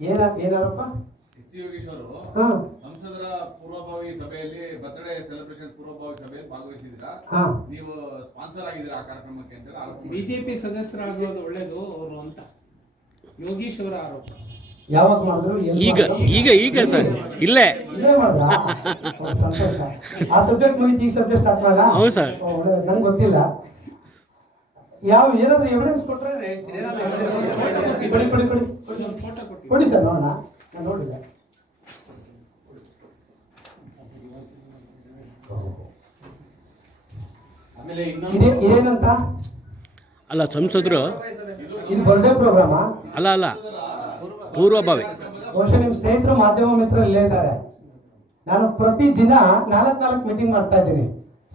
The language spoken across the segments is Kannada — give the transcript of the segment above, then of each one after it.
ಏನ ಏನಾರಪ್ಪ? ಎಸ್ ಸಿ ಯೋಗೇಶ್ ಅವರು ಹಾ. ಸಂಸದರ ಪೂರ್ವಭಾವಿ ಸಭೆಯಲ್ಲಿ ಬರ್ತ್ಡೇ ಸೆಲೆಬ್ರೇಷನ್ ಪೂರ್ವಭಾವಿ ಸಭೆಯಲ್ಲಿ ಭಾಗವಹಿಸಿದ್ರಾ ಹಾ. ನೀವು ಸ್ಪಾನ್ಸರ್ ಆಗಿದ್ದೀರಾ ಆ ಕಾರ್ಯಕ್ರಮಕ್ಕೆ ಅಂತ. ಬಿಜೆಪಿ ಸದಸ್ಯರಾಗೋದು ಒಳ್ಳೇದು ಅವರು ಅಂತ. ಯೋಗೀಶ್ ಅವರ ಆರೋಪ. ಯಾವಾಗ ಮಾಡಿದ್ರು ಈಗ? ಈಗ ಈಗ ಸರ್ ಇಲ್ಲೇ. ಇಲ್ಲೇ ಮಾಡಿದ್ರಾ? ಸಂತೋಷ. ಆ ಸಬ್ಜೆಕ್ಟ್ ಮುಗಿತು ಈಗ ಸಬ್ಜೆಕ್ಟ್ ಸ್ಟಾರ್ಟ್ ಮಾಡ ಹೌದು ಸರ್. ನಂಗೆ ಗೊತ್ತಿಲ್ಲ. ಯಾವ ಏನಾದ್ರು ಎವಿಡೆನ್ಸ್ ಕೊಟ್ರೆ ಕೊಡಿ ಕೊಡಿ ಕೊಡಿ ಫೋಟೋ ಕೊಡಿ ಸರ್ ನೋಡೋಣ. ನಾನು ಆಮೇಲೆ ಏನಂತ? ಅಲ್ಲ ಸಂಸದರು ಇದು ಬರ್ಡೇ ಪ್ರೋಗ್ರಾಮಾ ಅಲ್ಲ ಅಲ್ಲ. ಪೂರ್ವಭಾವಿ. ಬಹುಶಃ ನಿಮ್ಮ ಸ್ನೇಹಿತರು ಮಾಧ್ಯಮ ಮಿತ್ರರಲ್ಲೇ ಇದ್ದಾರೆ. ನಾನು ಪ್ರತಿ ದಿನ ನಾಲ್ಕು ನಾಲ್ಕು ಮೀಟಿಂಗ್ ಮಾಡ್ತಾ ಇದ್ದೀನಿ.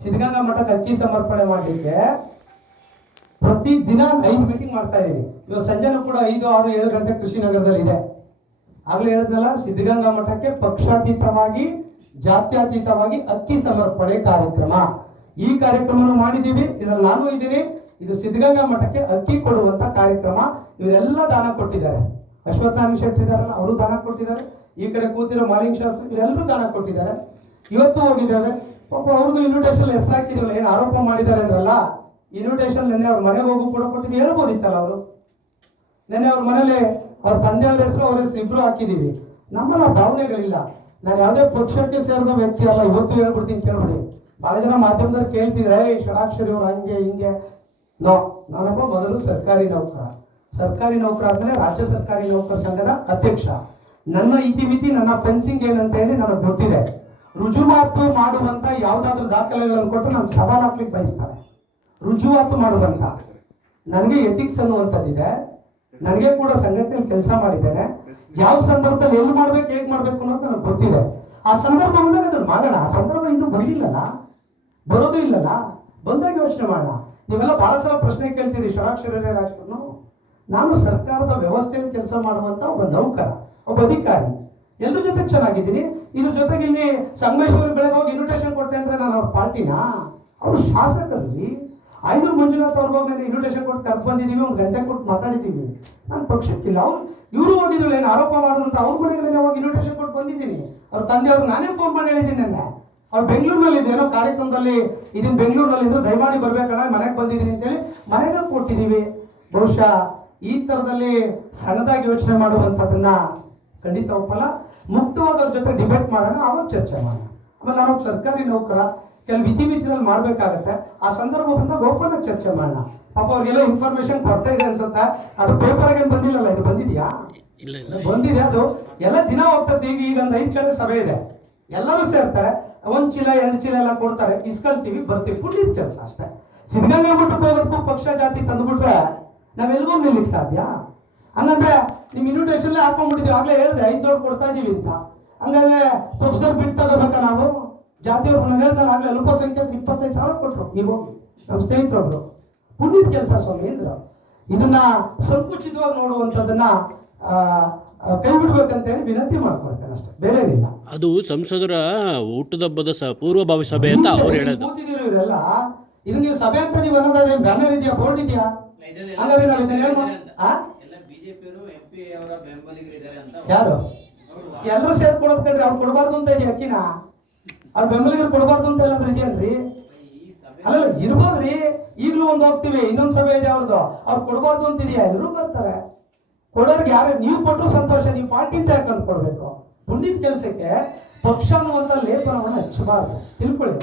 ಸಿದ್ಧಗಂಗಾ ಮಠಕ್ಕೆ ಅಕ್ಕಿ ಸಮರ್ಪಣೆ ಮಾಡಲಿಕ್ಕೆ. ಪ್ರತಿ ದಿನ ಐದು ಮೀಟಿಂಗ್ ಮಾಡ್ತಾ ಇದ್ದೀನಿ. ಇವಾಗ ಸಂಜೆನೂ ಕೂಡ ಐದು, ಆರು, ಏಳು ಗಂಟೆ ಕೃಷಿ ನಗರದಲ್ಲಿ ಇದೆ. ಆಗ್ಲೇ ಹೇಳಿದ್ನಲ್ಲ ಸಿದ್ಧಗಂಗಾ ಮಠಕ್ಕೆ ಪಕ್ಷಾತೀತವಾಗಿ, ಜಾತ್ಯತೀತವಾಗಿ ಅಕ್ಕಿ ಸಮರ್ಪಣೆ ಕಾರ್ಯಕ್ರಮ. ಈ ಕಾರ್ಯಕ್ರಮವನ್ನು ಮಾಡಿದ್ದೀವಿ. ಇದ್ರಲ್ಲಿ ನಾನು ಇದ್ದೀನಿ. ಇದು ಸಿದ್ಧಗಂಗಾ ಮಠಕ್ಕೆ ಅಕ್ಕಿ ಕೊಡುವಂತ ಕಾರ್ಯಕ್ರಮ. ಇವರೆಲ್ಲ ದಾನ ಕೊಟ್ಟಿದ್ದಾರೆ. ಅಶ್ವತ್ಥನಾರಾಯಣ ಶೆಟ್ಟಿ ಇದಾರಲ್ಲ ಅವರು ದಾನ ಕೊಟ್ಟಿದ್ದಾರೆ. ಈ ಕಡೆ ಕೂತಿರೋ ಮಾಲಿಂಗ್ ಶಾಸ್ತ್ರಿ ಇವರೆಲ್ಲರೂ ದಾನ ಕೊಟ್ಟಿದ್ದಾರೆ. ಇವತ್ತು ಹೋಗಿದ್ದಾರೆ ಪಾಪ ಅವ್ರದ್ದು ಇನ್ವಿಟೇಷನ್ ಹೆಸರು ಹಾಕಿದ್ರಲ್ಲ ಏನು ಆರೋಪ ಮಾಡಿದ್ದಾರೆ ಅಂದ್ರಲ್ಲ? ಇನ್ವಿಟೇಷನ್ ನೆನ್ನೆ ಅವ್ರ ಮನೆಗೆ ಹೋಗು ಕೂಡ ಕೊಟ್ಟಿದ್ದು ಹೇಳ್ಬೋದಿತ್ತಲ್ಲ ಅವರು? ನೆನ್ನೆ ಅವ್ರ ಮನೇಲಿ ಅವ್ರ ತಂದೆಯವ್ರ ಹೆಸರು ಅವ್ರ ಹೆಸರು ಇಬ್ರು ಹಾಕಿದೀವಿ ನಮ್ಮನ್ನ ಭಾವನೆಗಳಿಲ್ಲ. ನಾನು ಯಾವುದೇ ಪಕ್ಷಕ್ಕೆ ಸೇರಿದ ವ್ಯಕ್ತಿ ಅಲ್ಲ ಇವತ್ತು ಹೇಳ್ಬಿಡ್ತೀನಿ ಕೇಳ್ಬಿಡಿ. ಬಹಳ ಜನ ಮಾಧ್ಯಮದವ್ರು ಕೇಳ್ತಿದ್ರೆ "ಏ, ಷಡಾಕ್ಷರಿ ಅವ್ರು ಹಂಗೆ ಹಿಂಗೆ. ನೋ ನಾನೊಬ್ಬ ಮೊದಲು ಸರ್ಕಾರಿ ನೌಕರ. ಸರ್ಕಾರಿ ನೌಕರ ಆದ್ಮೇಲೆ ರಾಜ್ಯ ಸರ್ಕಾರಿ ನೌಕರ ಸಂಘದ ಅಧ್ಯಕ್ಷ. ನನ್ನ ಇತಿಮಿತಿ ನನ್ನ ಫೆನ್ಸಿಂಗ್ ಏನಂತ ಹೇಳಿ ನನಗೆ ಗೊತ್ತಿದೆ. ರುಜುವಾತು ಮಾಡುವಂತ ಯಾವ್ದಾದ್ರು ದಾಖಲೆಗಳನ್ನು ಕೊಟ್ಟು ನಾನು ಸವಾಲ್ ಹಾಕ್ಲಿಕ್ಕೆ ಬಯಸ್ತಾರೆ. ರುಜುವಾತು ಮಾಡುವಂತ. ನನಗೆ ಎಥಿಕ್ಸ್ ಅನ್ನುವಂಥದ್ದಿದೆ. ನನಗೆ ಕೂಡ ಸಂಘಟನೆಯಲ್ಲಿ ಕೆಲಸ ಮಾಡಿದ್ದೇನೆ. ಯಾವ ಸಂದರ್ಭದಲ್ಲಿ ಎಲ್ಲಿ ಮಾಡ್ಬೇಕು, ಹೇಗ್ ಮಾಡ್ಬೇಕು ಅನ್ನೋದು ನನಗೆ ಗೊತ್ತಿದೆ. ಆ ಸಂದರ್ಭ ಬಂದಾಗ ಅದನ್ನು ಮಾಡೋಣ. ಆ ಸಂದರ್ಭ ಇನ್ನೂ ಬಂದಿಲ್ಲಲ್ಲ? ಬರೋದು ಇಲ್ಲಲ್ಲ? ಬಂದಾಗ ಯೋಚನೆ ಮಾಡೋಣ. ನೀವೆಲ್ಲ ಬಹಳ ಸಲ ಪ್ರಶ್ನೆ ಕೇಳ್ತೀರಿ ಷಡಾಕ್ಷರೇ ರಾಜಕುಮಾರ್ ನಾನು ಸರ್ಕಾರದ ವ್ಯವಸ್ಥೆಯಲ್ಲಿ ಕೆಲಸ ಮಾಡುವಂತ ಒಬ್ಬ ನೌಕರ, ಒಬ್ಬ ಅಧಿಕಾರಿ. ಎಲ್ರ ಜೊತೆ ಚೆನ್ನಾಗಿದ್ದೀನಿ. ಇದ್ರ ಜೊತೆಗೆ ಇಲ್ಲಿ ಸಂಗಮೇಶ್ವರ ಬೆಳಗ್ಗೆ ಹೋಗಿ ಇನ್ವಿಟೇಷನ್ ಕೊಟ್ಟೆ ಅಂದ್ರೆ ನಾನು ಅವ್ರ ಪಾರ್ಟಿನಾ? ಅವ್ರು ಶಾಸಕರ್ರಿ ಐನೂರು ಮಂಜುನಾಥ್ ಅವ್ರಿಗೆ ನನಗೆ ಇನ್ವಿಟೇಷನ್ ಕೊಟ್ಟು ಕರ್ಕೊಂಡು ಬಂದಿದ್ದೀವಿ ಒಂದು ಗಂಟೆ ಕೊಟ್ಟು ಮಾತಾಡಿದ್ದೀವಿ ನಾನು ಪಕ್ಷಕ್ಕಿಲ್ಲ. ಅವ್ರು, ಇವರು ಹೋಗಿದ್ರು ಏನು ಆರೋಪ ಮಾಡಿದ್ರು ಅಂತ ಅವ್ರ ಕೂಡ ನಾನು ಹೋಗಿ ಇನ್ವಿಟೇಷನ್ ಕೊಟ್ಟು ಬಂದಿದ್ದೀನಿ. ಅವ್ರ ತಂದೆ ಅವ್ರು ನಾನೇ ಫೋನ್ ಮಾಡಿ ಹೇಳಿದ್ದೀನಿ ನನ್ನ. ಅವ್ರು ಬೆಂಗಳೂರಿನಲ್ಲಿ ಏನೋ ಕಾರ್ಯಕ್ರಮದಲ್ಲಿ ಇದೀನಿ ಬೆಂಗಳೂರಿನಲ್ಲಿ ಇದ್ರು. ದಯಮಾಡಿ ಬರ್ಬೇಕಣ್ಣ, ಮನೆಗೆ ಬಂದಿದ್ದೀನಿ ಅಂತೇಳಿ ಮನೆಗೆ ಕೊಟ್ಟಿದ್ದೀವಿ ಬಹುಶಃ ಈ ತರದಲ್ಲಿ ಸಣ್ಣದಾಗಿ ಯೋಚನೆ ಮಾಡುವಂಥದ್ದನ್ನ ಖಂಡಿತ ಒಪ್ಪಲ್ಲ. ಮುಕ್ತವಾಗಿ ಅವ್ರ ಜೊತೆ ಡಿಬೇಟ್ ಮಾಡೋಣ, ಅವಾಗ ಚರ್ಚೆ ಮಾಡೋಣ. ಆಮೇಲೆ ನಾನು ಸರ್ಕಾರಿ ನೌಕರ ಕೆಲವು ಇತಿಮಿತಿನಲ್ಲಿ ಮಾಡ್ಬೇಕಾಗತ್ತೆ. ಆ ಸಂದರ್ಭ ಬಂದಾಗ ಓಪನ್ ಆಗಿ ಚರ್ಚೆ ಮಾಡೋಣ. ಪಾಪ ಅವ್ರಿಗೆಲ್ಲ ಇನ್ಫಾರ್ಮೇಶನ್ ಬರ್ತಾ ಇದೆ ಅನ್ಸುತ್ತೆ? ಅದು ಪೇಪರ್ ಏನು ಬಂದಿಲ್ಲಲ್ಲ ಇದು ಬಂದಿದ್ಯಾ? ಬಂದಿದೆ ಅದು. ಎಲ್ಲ ದಿನ ಹೋಗ್ತದೆ ಈಗ ಈಗ ಒಂದು ಐದು ಕಡೆ ಸಭೆ ಇದೆ. ಎಲ್ಲರೂ ಸೇರ್ತಾರೆ. ಒಂದ್ ಚೀಲ ಎರಡು ಚೀಲ ಎಲ್ಲ ಕೊಡ್ತಾರೆ. ಇಸ್ಕೊಳ್ತೀವಿ ಬರ್ತೀವಿ. ಪುಣ್ಯದ ಕೆಲಸ ಅಷ್ಟೇ. ಸಿದ್ಧಗಂಗಾ ಮಠಕ್ಕೆ ಹೋಗೋದಕ್ಕೂ ಪಕ್ಷ ಜಾತಿ ತಂದ್ಬಿಟ್ರೆ ನಾವೆಲ್ಗೂ ನಿಲ್ಲಿಕ್ ಸಾಧ್ಯ? ಹಂಗಂದ್ರೆ ನಿಮ್ ಇನ್ವಿಟೇಷನ್ ಹಾಕೊಂಡ್ಬಿಟ್ಟಿದ್ವಿ ಆಗ್ಲೇ ಹೇಳಿದೆ ಐದು ನೋಡ್ ಕೊಡ್ತಾ ಇದೀವಿ ಅಂತ. ಹಂಗಂದ್ರೆ ಪಕ್ಷದವ್ರು ತಗೋಬೇಕಾ ನಾವು? ಜಾತಿಯವ್ರು ಹೇಳ್ತಾರೆ ಆಗ್ಲೇ ಅಲ್ಪಸಂಖ್ಯಾತರು ಇಪ್ಪತ್ತೈದು ಸಾವಿರ ಕೊಟ್ರು. ಈಗ ಹೋಗಿ ನಮ್ಮ ಸ್ನೇಹಿತರೊಬ್ರು. ಪುಣ್ಯದ ಕೆಲಸ ಸ್ವಾಮಿ ಅಂದ್ರು ಇದನ್ನ ಸಂಕುಚಿತವಾಗಿ ನೋಡುವಂಥದ್ದನ್ನ ಕೈ ಬಿಡ್ಬೇಕಂತ ಹೇಳಿ ವಿನಂತಿ ಮಾಡ್ಕೊಳ್ತೇನೆ ಅಷ್ಟೇ. ಬೇರೆ ಏನಿಲ್ಲ. ಅದು ಸಂಸದರ ಹುಟ್ಟುದಬ್ಬದ ಸ ಪೂರ್ವಭಾವಿ ಸಭೆ ಅಂತ ಅವ್ರು ಹೇಳೋದು. ಕೂತಿದ್ದೀರಿ ಇವರೆಲ್ಲ. ಇದು ನೀವು ಸಭೆ ಅಂತ ನೀವು ಅನ್ನೋದಾದ್ರೆ ಬ್ಯಾನರ್ ಇದೆಯಾ? ಬೋರ್ಡ್ ಇದೆಯಾ? ಹಂಗಾದ್ರೆ ನಾವು ಇದನ್ನ ಹೇಳ್ಬೋದು ಯಾರು? ಎಲ್ಲರೂ ಸೇರ್ಕೊಡೋದ್ ಕಣ್ರಿ ಅವ್ರು ಕೊಡಬಾರ್ದು ಅಂತ ಇದೆ ಅಕ್ಕಿನ? ಅವ್ರ ಬೆಂಬಲಿಗರು ಕೊಡಬಾರ್ದು ಅಂತ ಹೇಳಿದ್ರೆ ಇದೇನ್ರಿ ಅಲ್ಲ, ಇರ್ಬೋದ್ರಿ. ಈಗಲೂ ಒಂದು ಹೋಗ್ತೀವಿ, ಇನ್ನೊಂದು ಸಭೆ ಇದೆ ಅವ್ರದ್ದು ಅವ್ರು ಕೊಡಬಾರ್ದು ಅಂತ ಇದೆಯಾ ಎಲ್ಲರೂ ಬರ್ತಾರೆ. ಕೊಡೋರ್ಗೆ ಯಾರು, ನೀವು ಕೊಟ್ಟರು ಸಂತೋಷ, ನೀವು ಪಾರ್ಟಿ ಅಂತ ಕೊಡ್ಬೇಕು ಪುಣ್ಯದ ಕೆಲಸಕ್ಕೆ ಪಕ್ಷ ಅನ್ನುವಂತ ಲೇಪನವನ್ನು ಹಚ್ಚಬಾರ್ದು. ತಿಳ್ಕೊಳ್ಳಿ.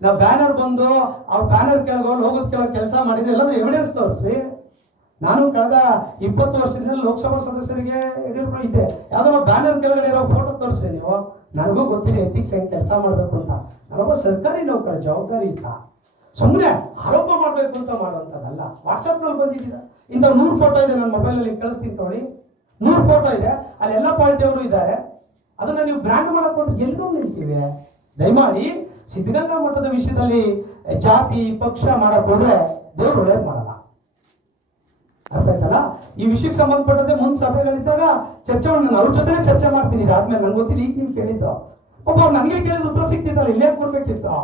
ನಾವು ಬ್ಯಾನರ್ ಬಂದು, ಅವ್ರ ಬ್ಯಾನರ್ ಕೆಳಗೋ ಕೆಳಗೆ ಕೆಲಸ ಮಾಡಿದ್ರೆ ಎಲ್ಲಾದ್ರೂ ಎವಿಡೆನ್ಸ್ ತೋರಿಸ್ರಿ. ನಾನು ಕಳೆದ ಇಪ್ಪತ್ತು ವರ್ಷದಿಂದ ಲೋಕಸಭಾ ಸದಸ್ಯರಿಗೆ ಯಡಿಯೂರಪ್ಪ ಇದ್ದೆ ಯಾವ್ದಾರು ಬ್ಯಾನರ್ ಕೆಳಗಡೆ ಇರೋ ಫೋಟೋ ತೋರಿಸ್ರಿ ನೀವು. ನನಗೂ ಗೊತ್ತಿಲ್ಲ ಎಥಿಕ್ಸ್ ಹೆಂಗ್ ಕೆಲಸ ಮಾಡ್ಬೇಕು ಅಂತ. ನಾನೊಬ್ಬ ಸರ್ಕಾರಿ ನೌಕರ, ಜವಾಬ್ದಾರಿ ಇಲ್ಲ. ಸುಮ್ಮನೆ ಆರೋಪ ಮಾಡ್ಬೇಕು ಅಂತ ಮಾಡುವಂಥದ್ದಲ್ಲ. ವಾಟ್ಸಪ್ನಲ್ಲಿ ಬಂದಿದ್ದ ಇಂಥ ನೂರು ಫೋಟೋ ಇದೆ ನನ್ನ ಮೊಬೈಲಲ್ಲಿ ಕಳಿಸ್ತೀನಿ ತೊಗೊಳ್ಳಿ. ನೂರು ಫೋಟೋ ಇದೆ. ಅಲ್ಲಿ ಎಲ್ಲ ಪಾರ್ಟಿಯವರು ಇದ್ದಾರೆ. ಅದನ್ನ ನೀವು ಬ್ರ್ಯಾಂಡ್ ಮಾಡಕ್ ಹೋದ್ರೆ ಎಲ್ಲಿಗೂ ನಿಲ್ತೀವಿ ದಯಮಾಡಿ ಸಿದ್ಧಗಂಗಾ ಮಠದ ವಿಷಯದಲ್ಲಿ ಜಾತಿ, ಪಕ್ಷ ಮಾಡಕ್ ಹೋದ್ರೆ ದೇವ್ರು ಒಳ್ಳೇದು ಮಾಡಲ್ಲ. ಅರ್ಥ ಆಯ್ತಲ್ಲ? ಈ ವಿಷಯಕ್ಕೆ ಸಂಬಂಧಪಟ್ಟಂತೆ ಸಭೆ ಸಭೆಗಳಿದ್ದಾಗ ಚರ್ಚೆ ನಾನು ಅವ್ರ ಜೊತೆನೇ ಚರ್ಚೆ ಮಾಡ್ತೀನಿ. ಇದಾದ್ಮೇಲೆ ನಂಗೆ ಗೊತ್ತಿಲ್ಲ ಈಗ ನೀವು ಕೇಳಿದ್ದು. ಒಬ್ಬ ನನಗೆ ಕೇಳಿದ ಉತ್ತರ ಸಿಕ್ತಿತ್ತಲ್ಲ ಇಲ್ಲೇ ಕೊಡ್ಬೇಕಿತ್ತು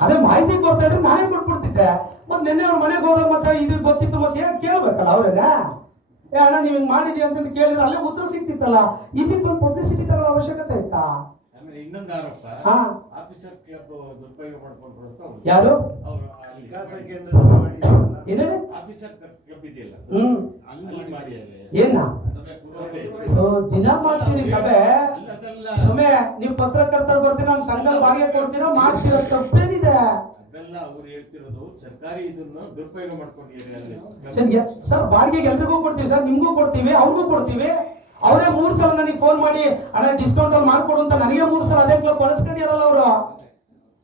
ಅದೇ ಮಾಹಿತಿ ಕೊಡ್ತಾ ಇದ್ರೆ ನಾನೇ ಕೊಟ್ಬಿಡ್ತಿದ್ದೆ. ಮತ್ತೆ ನಿನ್ನೆ ಅವ್ರ ಮನೆಗೆ ಹೋದ ಮತ್ತೆ ಇದು ಗೊತ್ತಿತ್ತು ಮತ್ತೆ ಏನ್ ಕೇಳ್ಬೇಕಲ್ಲ ಅವ್ರೇನೆ? ಏ ಅಣ್ಣ ನೀವು ಹಿಂಗ್ ಮಾಡಿದ್ಯಾ ಅಂತ ಕೇಳಿದ್ರೆ ಅಲ್ಲೇ ಉತ್ತರ ಸಿಕ್ತಿತ್ತಲ್ಲ. ಇದಕ್ಕೆ ಒಂದು ಪಬ್ಲಿಸಿಟಿ ತರ ಅವಶ್ಯಕತೆ ಇತ್ತಾ? ಇನ್ನೊಂದು ಆರೋಪ ಆಫೀಸರ್ ಕ್ಲಬ್ ದುರುಪಯೋಗ ಮಾಡ್ಕೊಂಡ್ರು ಅಂತ ಅವ್ರು- ಯಾರು ಅಲ್ಲಿ ಏನೇನು ಏನ? ದಿನ ಮಾಡ್ತೀವಿ ಸಭೆ? ಸುಮ್ಮನೆ ನೀವು ಪತ್ರಕರ್ತರು ಬರ್ತೀರ ನಮ್ ಸಂಘದ ಬಾಡಿಗೆ ಕೊಡ್ತೀರಾ ಮಾಡ್ತೀರ ತಪ್ಪೇನಿದೆ? ಅದೆಲ್ಲ ಅವ್ರು ಹೇಳ್ತಿರೋದು ಸರ್ಕಾರಿ ಇದನ್ನ ದುರುಪಯೋಗ ಮಾಡ್ಕೊಂಡಿದ್ದಾರೆ ಸರ್ ಯ- ಸರ್ ಬಾಡಿಗೆಗೆ ಎಲ್ರಿಗೂ ಕೊಡ್ತೀವಿ ಸರ್ ನಿಮ್ಗೂ ಕೊಡ್ತೀವಿ ಅವ್ರಿಗೂ ಕೊಡ್ತೀವಿ. ಅವರೇ ಮೂರ್ ಸಲ ನನಗೆ ಫೋನ್ ಮಾಡಿ ಅಣ್ಣ ಡಿಸ್ಕೌಂಟ್ ಅಲ್ಲಿ ಮಾಡ್ಕೊಡು ಅಂತ ನನಗೆ ಮೂರ್ ಸಲ ಅದೇ ಕ್ಲಬ್ ಬಳಸ್ಕೊಂಡಿರಲ್ಲ ಅವರು.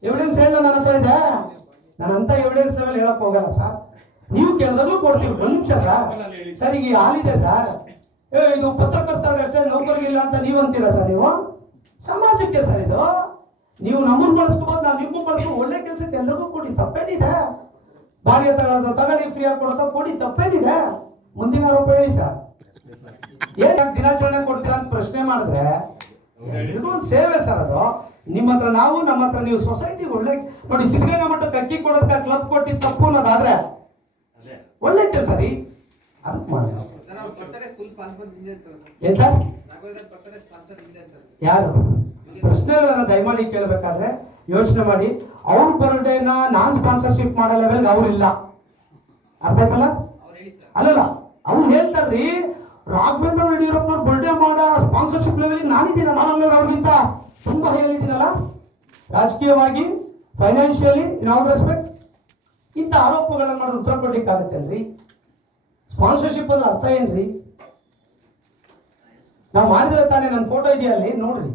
ಎವಿಡೆನ್ಸ್ ಹೇಳ ನನ್ನ ಹತ್ರ ಇದೆ. ನಾನು ಅಂತ ಎವಿಡೆನ್ಸ್ ಲೆವೆಲ್ ಹೇಳಕ್ ಹೋಗಲ್ಲ ಸರ್. ನೀವು ಕೇಳಿದ್ರು ಕೊಡ್ತೀವಿ. ಮನುಷ್ಯ ಸರ್ ಸರ್ ಈಗ ಹಾಲಿದೆ ಸರ್. ಏ ಇದು ಪತ್ರಕರ್ತರಿಗೆ ಅಷ್ಟೇ ನೌಕರಿಗಿಲ್ಲ ಅಂತ ನೀವು ಅಂತೀರಾ ಸರ್ ನೀವು? ಸಮಾಜಕ್ಕೆ ಸರ್ ಇದು. ನೀವು ನಮ್ಮನ್ನು ಬಳಸ್ಕೋಬೋದು ನಾವು ನಿಮ್ಮ ಬಳಸ್ಕೊಂಡು ಒಳ್ಳೆ ಕೆಲಸಕ್ಕೆ ಎಲ್ರಿಗೂ ಕೊಡಿ ತಪ್ಪೇನಿದೆ. ಬಾಡಿಗೆ ತರ ತಗೊಳ್ಳಿ ಫ್ರೀ ಆಗಿ ಕೊಡ್ತಾ ಕೊಡಿ ತಪ್ಪೇನಿದೆ. ಮುಂದಿನ ಆರೋಪ ಹೇಳಿ ಸರ್. ಏನ್ ದಿನಾಚರಣೆ ಕೊಡ್ತೀರಾ ಅಂತ ಪ್ರಶ್ನೆ ಮಾಡಿದ್ರೆ ಎಲ್ರಿಗೂ ಒಂದು ಸೇವೆ ಸರ್ ಅದು. ನಿಮ್ಮ ಹತ್ರ ನಾವು ನಮ್ಮ ಹತ್ರ ನೀವು ಸೊಸೈಟಿ ಒಳ್ಳೆ ನೋಡಿ ಸಿದ್ಧಗಂಗಾ ಮಠಕ್ಕೆ ಅಕ್ಕಿ ಕೊಡೋದಕ್ಕೆ ಕ್ಲಬ್ ಕೊಟ್ಟಿದ್ದು ತಪ್ಪು ಅನ್ನೋದಾದ್ರೆ ಒಳ್ಳೆ ಕೆಲಸ ರೀ ಅದಕ್ಕೆ ಮಾಡಿ ಸರ್? ಯಾರು? ಪ್ರಶ್ನೆಗಳನ್ನ ದಯಮಾಡಿ ಕೇಳಬೇಕಾದ್ರೆ ಯೋಚನೆ ಮಾಡಿ. ಅವ್ರ ಬರ್ಡೇನ ನಾನ್ ಸ್ಪಾನ್ಸರ್ಶಿಪ್ ಮಾಡೋ ಲೆವೆಲ್ ಅವ್ರಿಲ್ಲ. ಅರ್ಥ ಆಯ್ತಲ್ಲ? ಅಲ್ಲಲ್ಲ, ಅವ್ರು ಹೇಳ್ತಾರ್ರಿ, ರಾಘವೇಂದ್ರ ಯಡಿಯೂರಪ್ಪನವ್ರ ಬರ್ಡೇ ಮಾಡೋ ಸ್ಪಾನ್ಸರ್ಶಿಪ್ ಲೆವೆಲ್ ನಾನಿದ್ದೀನ, ನಾನು ಹಂಗಾದ್ರೆ ಅವ್ರಿಗಿಂತ ತುಂಬಾ ಹೇಳಿದ್ದೀನಲ್ಲ ರಾಜಕೀಯವಾಗಿ ಫೈನಾನ್ಷಿಯಲಿ ಇನ್ ಆಲ್ ರೆಸ್ಪೆಕ್ಟ್ ಇಂಥ ಆರೋಪಗಳನ್ನು ಮಾಡೋದು ಉತ್ತರ ಕೊಡ್ಲಿಕ್ಕೆ ಸ್ಪಾನ್ಸರ್ಶಿಪ್ ಅಂದ್ರೆ ಅರ್ಥ ಏನ್ರಿ? ನಾವು ಮಾಡಿದ್ರೆ ತಾನೇ ನನ್ನ ಫೋಟೋ ಇದೆಯಾ ಅಲ್ಲಿ? ನೋಡ್ರಿ.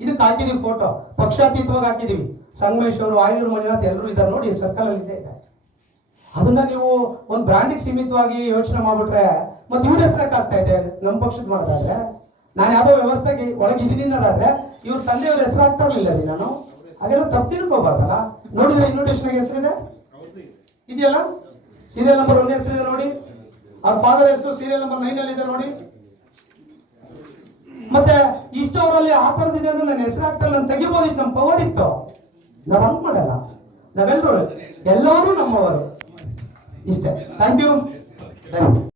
ಇದಕ್ಕೆ ಹಾಕಿದೀವಿ ಫೋಟೋ ಪಕ್ಷಾತೀತವಾಗಿ ಹಾಕಿದೀವಿ. ಸಂಗಮೇಶ್ವರು ಆಯನೂರು ಮಂಜುನಾಥ್ ಎಲ್ಲರೂ ಇದ್ದಾರೆ ನೋಡಿ ಸರ್ಕಲ್ ಅಲ್ಲಿ ಇದೆ. ಅದನ್ನ ನೀವು ಒಂದು ಬ್ರ್ಯಾಂಡಿಗೆ ಸೀಮಿತವಾಗಿ ಯೋಚನೆ ಮಾಡ್ಬಿಟ್ರೆ ಮತ್ತೆ ಇವ್ರ ಹೆಸರಕ್ಕೆ ಆಗ್ತಾ ಇದೆ ನಮ್ಮ ಪಕ್ಷದ ಮಾಡೋದಾದ್ರೆ? ನಾನು ಯಾವುದೋ ವ್ಯವಸ್ಥೆಗೆ ಒಳಗೆ ಇದೀನಿ ಅನ್ನೋದಾದ್ರೆ, ಇವ್ರ ತಂದೆಯವ್ರ ಹೆಸರು ಆಗ್ತಾ ಇರಲಿಲ್ಲ ರೀ ನಾನು. ಹಾಗೆಲ್ಲ ತಪ್ಪು ತಿಳ್ಕೊಬಾರ್ದಲ್ಲ? ನೋಡಿದ್ರೆ ಇನ್ವಿಟೇಷನ್ ಹೆಸರಿದೆ? ಇದೆಯಲ್ಲ? ಸೀರಿಯಲ್ ನಂಬರ್ ಒಂದೇ ಹೆಸರಿದೆ ನೋಡಿ. ಅವ್ರ ಫಾದರ್ ಹೆಸರು ಸೀರಿಯಲ್ ನಂಬರ್ ನೈನ್ ಅಲ್ಲಿ ಇದೆ ನೋಡಿ. ಮತ್ತೆ ಇಷ್ಟವರಲ್ಲಿ ಆ ಥರದಿದೆ ಅಂದ್ರೆ ನನ್ನ ಹೆಸರು ಆಗ್ತಾ ನಾನು ತೆಗಿಬೋದಿತ್ತು ನಮ್ಮ ಪವರ್ ಇತ್ತು. ನಾವು ಹಂಗ್ ಮಾಡಲ್ಲ. ನಾವೆಲ್ಲರೂ, ಎಲ್ಲರೂ ನಮ್ಮವರು. ಇಷ್ಟೇ. Thank you thank you